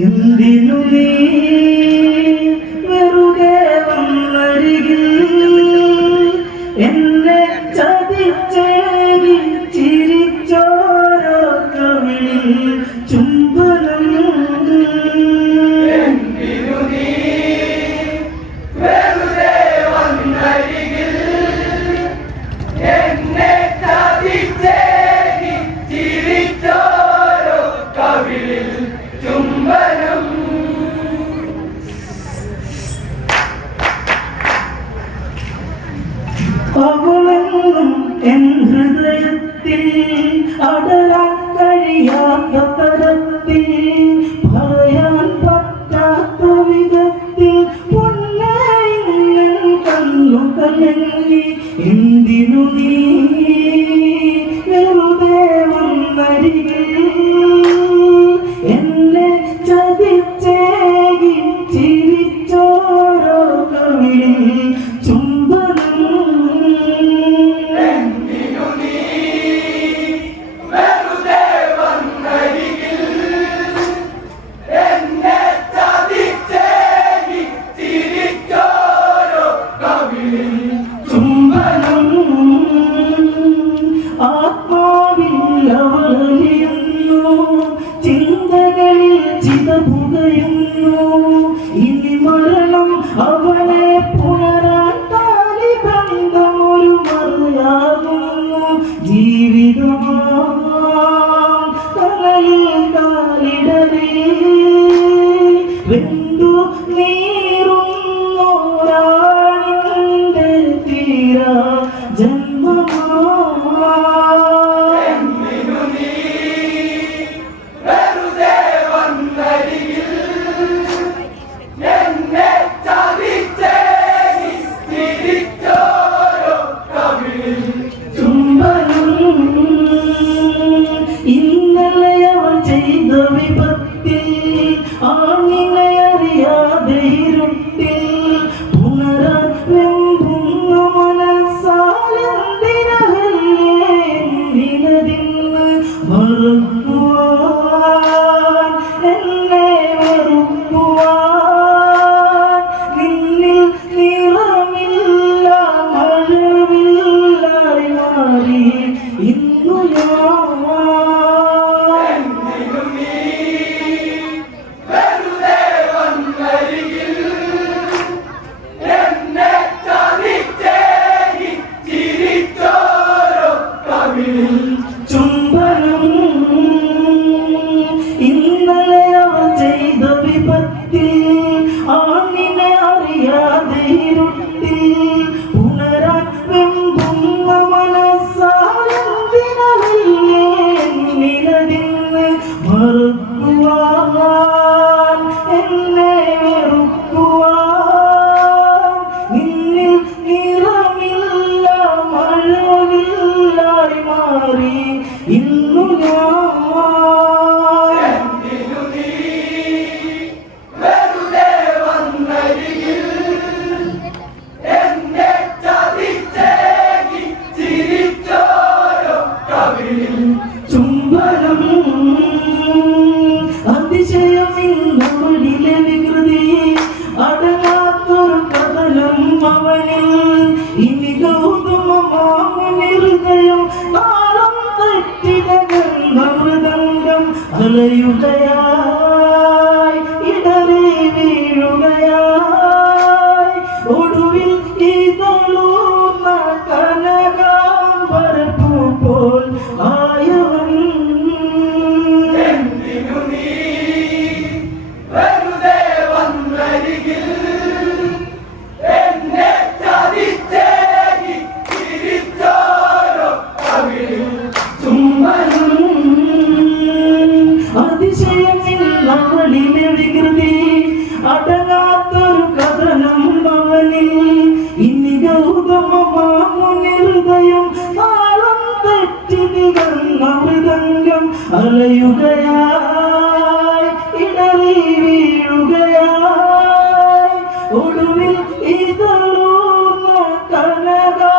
എന്തിനു നീ വെറുതെ വന്നരികിൽ എന്നെ ചതിച്ചേരി ചിരിച്ചോരോ കവിളിൽ ചുംബനം അവളെന്നും എൻ ഹൃദയത്തിൽ അടരാൻ കഴിയാത്ത തരത്തിൽ പറയാൻ പറ്റാത്ത വിധത്തിൽ പൊന്നൈന്നൻ കണ്ണുകളെങ്കിൽ എന്തിനു നീ വെറുതെ വന്നരികിൽ എന്നെ ചതിച്ചേകി ചിരിച്ചോരോ കവിളിൽ ചുംബനം ചിന്തകളിൽ ചിതപുകയുന്നു ഇനി മരണം അവനെ പുണരാൻ താലിബന്ധം ഒരു മറുയാകുന്നു ജീവിതമാ കലയിൽ കാലിടവേ വെന്തു നീറുന്നോരാണിന്റെ തീരാ ജന്മമാ ഇന്നലെയവൾ ചെയ്ത വിപത്തിൽ ആണിനെയറിയാതെ ഇരുട്ടിൽ പുണരാൻ വെമ്പുന്ന മനസ്സാലെന്തിനല്ലേ നിലതിന്ന് മറക്കുവാൻ എന്നെ വെറുക്കുവാൻ നിന്നിൽ നിറമില്ല മഴവില്ലായി മാറി ഇന്നു ഞാൻ ചുംബനം ഇന്നലെ അവൾ ചെയ്ത വിപത്തിൽ ആണിനെ അറിയാതെ ഇരുട്ടിൽ ഉണരാൻ വെമ്പുന്ന മനസ്സാലെന്തിനല്ലേ നിലതിന്ന് മറക്കുവാൻ എന്നെ വെറുക്കുവാൻ നിന്നിൽ നിറമില്ല മഴവില്ലായി മാറി ഇന്നു ഞാൻ ചുംബനം അതിശയമിന്നവളിലെ വികൃതി അടങ്ങാത്തൊരു കഥനം അവനിൽ ഇനി ഗൗതമമാമുനി ഹൃദയം താളം തെറ്റിതകന്ന മൃദംഗം അലയുകയായി ഇടറി വീഴുകയായി ഒടുവിൽ ഇതളൂർന്ന കനകാംബരപ്പൂ പോൽ ആയവൻ അതിശയമിന്നവളിലെ വികൃതി അടങ്ങാത്തൊരു കഥനം അവനിൽ ഇനി ഗൗതമമാമുനി ഹൃദയം താളം തെറ്റിതികന്ന മൃദംഗം അലയുകയായി ഇടറി വീഴുകയായി ഒടുവിൽ ഇതളൂർന്ന കനകാ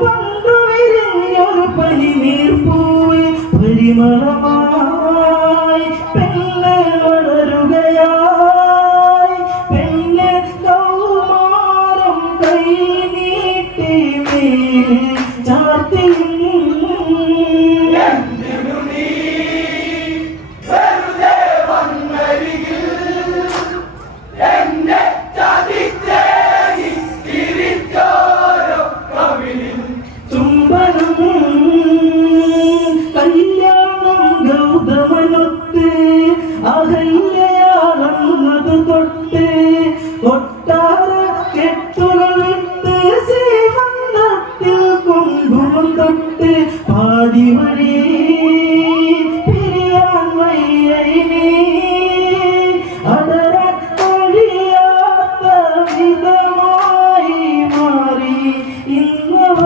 പണ്ടു വിരിഞ്ഞൊരു പനിനീർപ്പൂവ് പരിമളമായി പെണ്ണ് വളരുകയായി. പെണ്ണ് കൗമാരം കൈ നീട്ടി മേൽ ചാർത്തി അഹല്യയാളന്നത് തൊട്ട് കൊട്ടാര കെട്ടുകളിട്ട് ശ്രീമന്തത്തിൽ കുങ്കുമം തൊട്ട് പാടി വഴി പിരിയാൻ വയ്യൈനി അടരാൻ കഴിയാത്ത വിധമായി മാറി ഇന്നവ.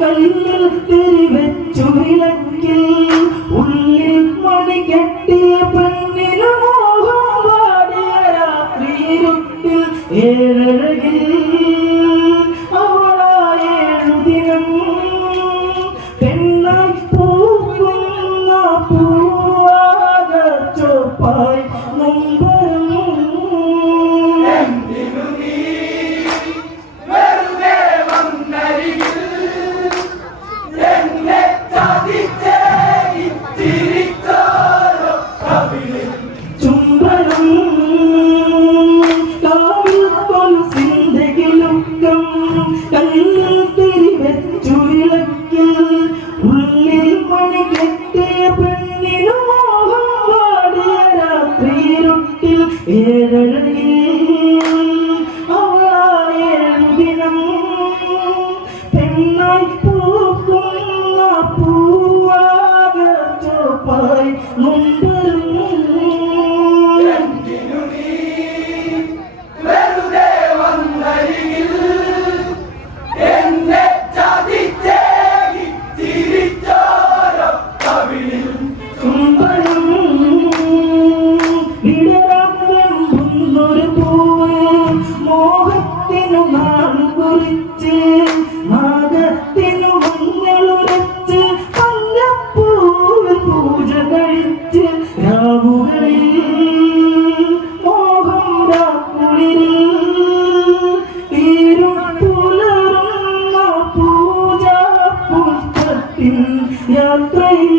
കല്ലിൽ തിരിവെച്ചു വിളക്കിൽ ഉള്ളിൽ മണി കെട്ടിയ പെണ്ണിനു മോഹം പാടിയ രാത്രിയിരുട്ടിൽ ഏഴഴകിൽ അവളായേഴു ദിനം പെണ്ണായി പൂക്കുന്ന പൂവാക ചോപ്പായി നൊമ്പരം. കല്ലിൽ തിരിവെച്ചു വിളക്കിൽ ഉള്ളിൽ മണി കെട്ടിയ പെണ്ണിനു മോഹം പാടിയ രാത്രിയിരുട്ടിൽ ഏഴഴകിൽ അവളായേഴു ദിനം പെണ്ണായി പൂക്കുന്ന പൂവാക ചോപ്പായി നൊമ്പരം. മോഹത്തിനു നാൾ കുറിച്ച് നാഗത്തിനു മഞ്ഞളുരച്ച് മഞ്ഞപ്പൂവിൽ പൂജ കഴിച്ച് രാവുകളിൽ മോഹം രാക്കുളിരിൽ തീരും പുലരുന്ന പൂജാ പുഷ്പത്തിൻ യാത്രയിൽ.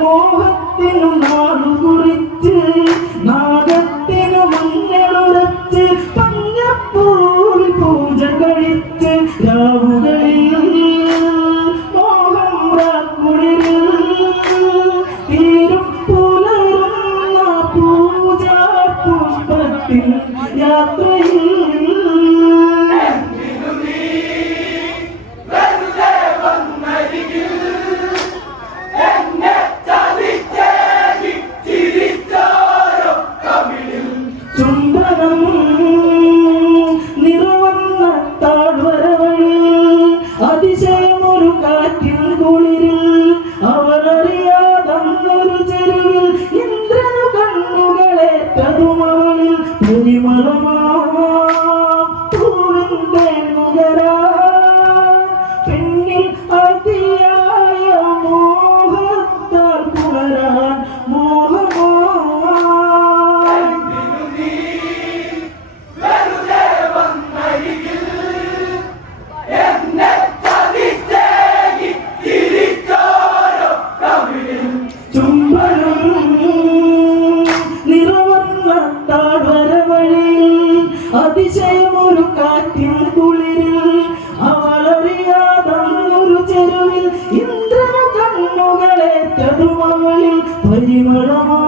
മോഹത്തിനു നാളു കുറിച്ച് നാഗത്തിനു മഞ്ഞളുരച്ച് മഞ്ഞപ്പൂവിൽ പൂജ കഴിച്ച് രാവുകളിൽ മോഹം രാക്കുളിരിൽ തീരും പുലരുന്ന പൂജാ പുഷ്പത്തിൻ യാത്രയിൽ. ചുംബനം നിറവന്ന താഴ്വരവഴിയിൽ അതിശയമൊരു കാറ്റിൻ കുളിരിൽ അവളറിയാതന്നൊരു ചെരുവിൽ ഇന്ദ്രനു കണ്ണുകളേറ്റതും അവളിൽ പരിമളമാ പൂവിന്റെ നുകരാ പെണ്ണിൽ അതിയായ മോഹത്താൽ പുണരാൻ മോഹമോ. ചുംബനം നിറവന്ന താഴ്വരവഴിയിൽ അതിശയമൊരു കാറ്റിൻ കുളിരിൽ അവളറിയാതന്നൊരു ചെരുവിൽ ഇന്ദ്രനു കണ്ണുകളേറ്റതും അവളിൽ പരിമളമാ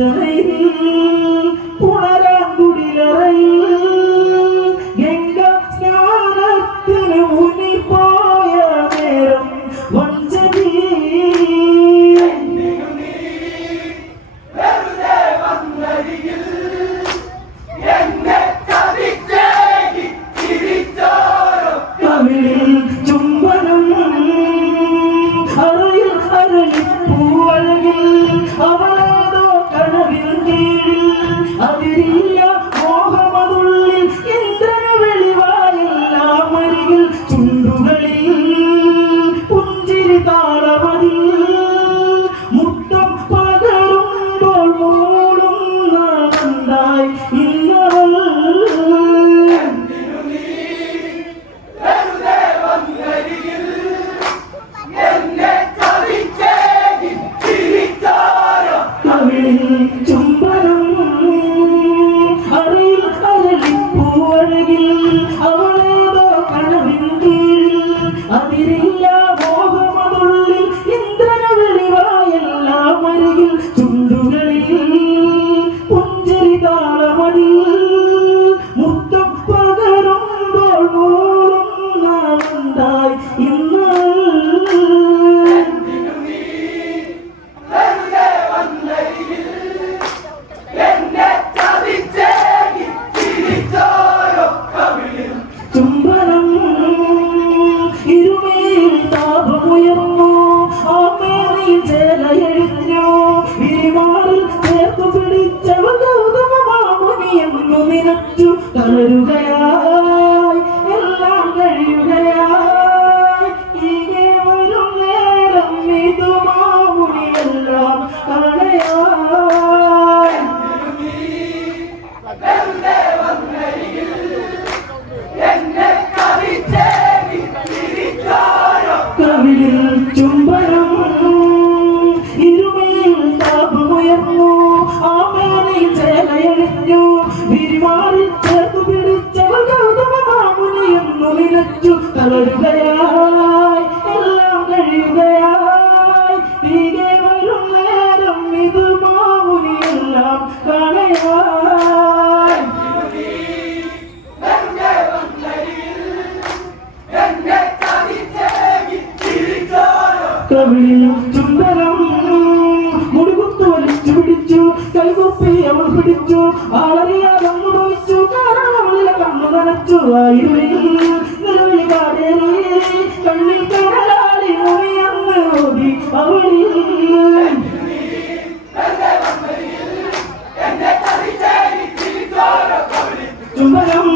വഞ്ചനയിൽ പുണരാൻ കുടിലറയിൽ ഗംഗ സ്നാനത്തിന് മുന്നിൽ പോയ നേരം വഞ്ചനീ ചുംബനം അറയിൽ അരളിപ്പൂവഴകിൽ അവളേതോ കനവിൻ കീഴിൽ അതിരില്ല മോഹമതുള്ളിൽ ഇന്ദ്രന് വെളിവായെല്ലാം അരികിൽ ചുണ്ടുകളിൽ പുഞ്ചിരി താളമതിൽ മുത്തം പകരുമ്പോൾ മൂടുന്ന മന്ദായി ഇന്നവൾ ചുംബനം അറയിൽ അരളിപ്പൂവഴകിൽ അവളേതോ കനവിൻ കീഴിൽ അതിരില്ല മോഹമതുള്ളിൽ ഇന്ദ്രന് വെളിവായെല്ലാം അരികിൽ ചുണ്ടുകളിൽ പുഞ്ചിരി താളമതിൽ മുത്തം പകരുമ്പോൾ മൂടുന്ന മന്ദായി ഇന്ന് ചുംബനം ഇരുമേൽ താപമുയർന്നു ആമേറിൽ ചേലയഴിഞ്ഞു വിരിമാറിൽ ചേർത്തു പിടിച്ചവൾ ഗൗതമമാമുനി എന്നു നിനച്ചു തളരുകയായി എല്ലാം കഴിയുകയായി ഇങ്ങനെ വരും നേരം ഇതു മാമുനി എല്ലാം കളയായി കവിളിൽ ചുംബനം ഇരുമേൽ താപമുയർന്നു ആമേനിൽ ചേലയഴിഞ്ഞു വിരിമാറിൽ ചേർത്തു പിടിച്ചവൾ ഗൗതമമാമുനി എന്നു നിലച്ചു തളരുകയായി എല്ലാം കഴിയുകയായി തിരികെ വരും നേരം ഇത് മാമുനി എല്ലാം കളയായി കവിളിൽ ചുംബനം മുടികുത്തു വലിച്ചു പിടിച്ചു കൈകുപ്പി അവൾ പിടിച്ചു ആളറിയാതന്നു പോയിച്ചു കാരണം അവളിലെ കണ്ണു നനച്ചു ആയിരുളിൽ നിലവിളി കാടേറി കണ്ണിൽ കടലാടി മുറിയന്ന് ഓടി അവളിൽ ചുംബനം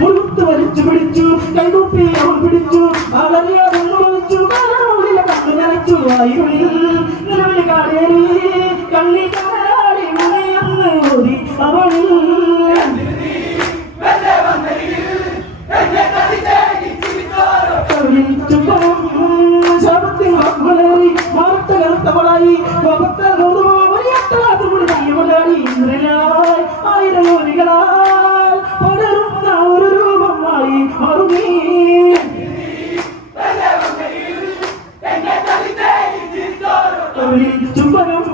മുഴുത്തു വലിച്ചു പിടിച്ചു കൈകുപ്പി അവൾ പിടിച്ചു ആളറിയാതന്നു പോയിച്ചു നനച്ചു ആയിരുളിൽ നിലവിളി കാടേറി കണ്ണിൽ കടലാടി മുറിയന്ന് ഓടി അവളിൽ ചുംബനം ശാപത്തിൽ വാക്കുകളേറി വാർത്ത കറുത്തവളായി കോപത്താൽ ഗൗതമോടി തയ്യമലാടി ഇന്ദ്രനായി ആയിരം യോനികളാൽ പടരുന്ന ഒരു രൂപമായി മറുനീ ചുംബനം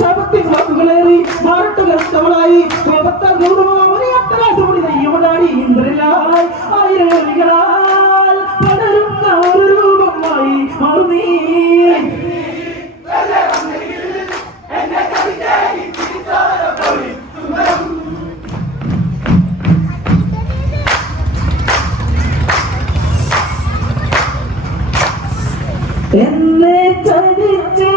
ശാപത്തിൽ വാക്കുകളേറി മാറട്ട കറുത്തവളായി കോപത്താൽ ഗൗതമോടി തയ്യമലാടി ഇന്ദ്രനായി ആയിരം യോനികളാൽ പടരുന്ന ഒരു രൂപമായി മറുനീ എന്നെ ചതിച്ചേ